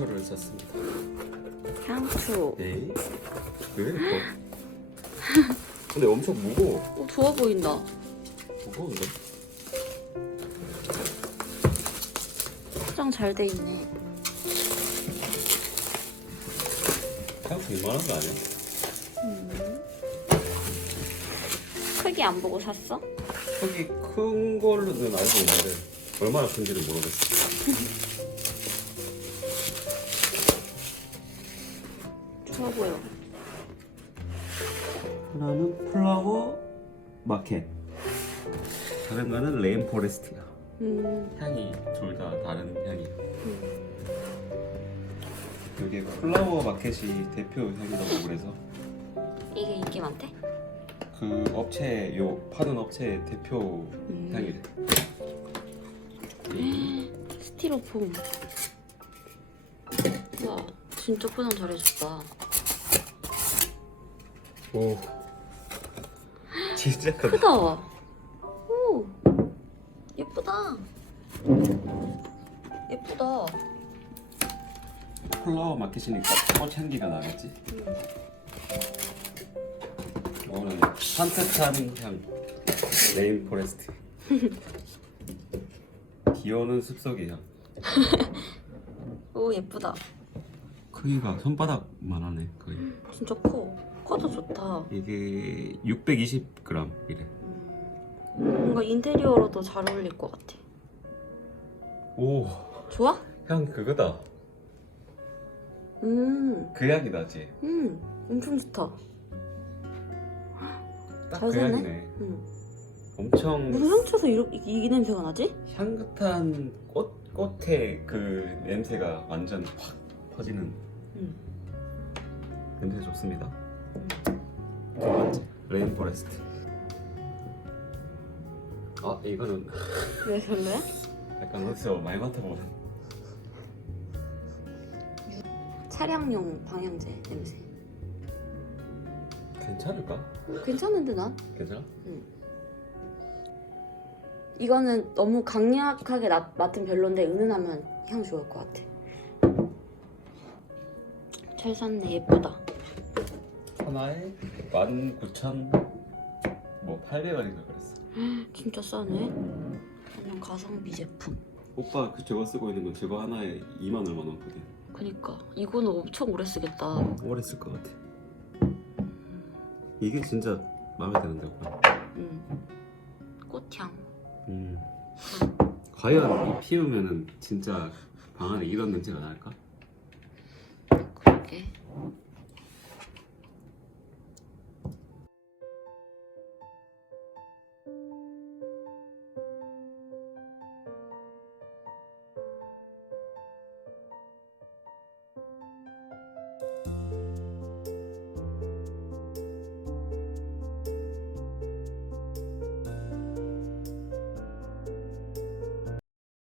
향초를 샀습니다. 향초. 네. 왜 이거? 근데 엄청 무거워. 어, 좋아 보인다. 무거운데? 포장 잘 돼 있네. 향초 이만한 거 아니야? 크기 안 보고 샀어? 크기 큰 걸로는 알고 있는데 얼마나 큰지는 모르겠어. 보여. 하나는 플라워 마켓. 다른 거는 레인 포레스트야. 음, 향이 둘 다 다른 향이야. 음. 이게 플라워 마켓이 대표 향이라고 그래서 이게 인기 많대? 그 업체 요 파는 업체의 대표 음. 향이래. 스티로폼. 와, 진짜 포장 잘해줬다. 오. 진짜 크다. 크다. 오, 예쁘다. 예쁘다. 플라워 마켓이니까 꽃 향기가 나겠지. 이거는 산뜻한 향. 레인 포레스트. 비오는 숲속의 향. 오, 예쁘다. 크기가 손바닥만 하네 거의. 진짜 커. 커도 좋다. 이게 620g이래. 뭔가 인테리어로도 잘 어울릴 것 같아. 오, 좋아? 향 그거다. 음, 그 향이 나지. 음, 엄청 좋다. 딱잘그 사네. 향이네. 음. 엄청 무슨 향초에서 이렇게 이, 이 냄새가 나지? 향긋한 꽃 꽃의 그 냄새가 완전 확 퍼지는 음. 냄새 좋습니다. 두 번째 레인 포레스트. 아 이거는 왜 별로야? 약간 어디서 많이 맡아보는. 차량용 방향제 냄새. 괜찮을까? 괜찮은데 난? 괜찮아? 이거는 너무 강력하게 나, 맡으면 별론데 은은하면 향 좋을 것 같아. 잘 샀네 예쁘다. 하나에 19,000뭐 800원인가 그랬어. 진짜 싸네. 완전 가성비 제품. 오빠 그 저거 쓰고 있는 건 저거 하나에 2만 얼마 넘거든. 그니까 이거는 엄청 오래 쓰겠다. 오래 쓸 것 같아. 이게 진짜 마음에 드는데 오빠. 음. 꽃향. 음. 과연 이 피우면은 진짜 방 안에 이런 냄새가 날까?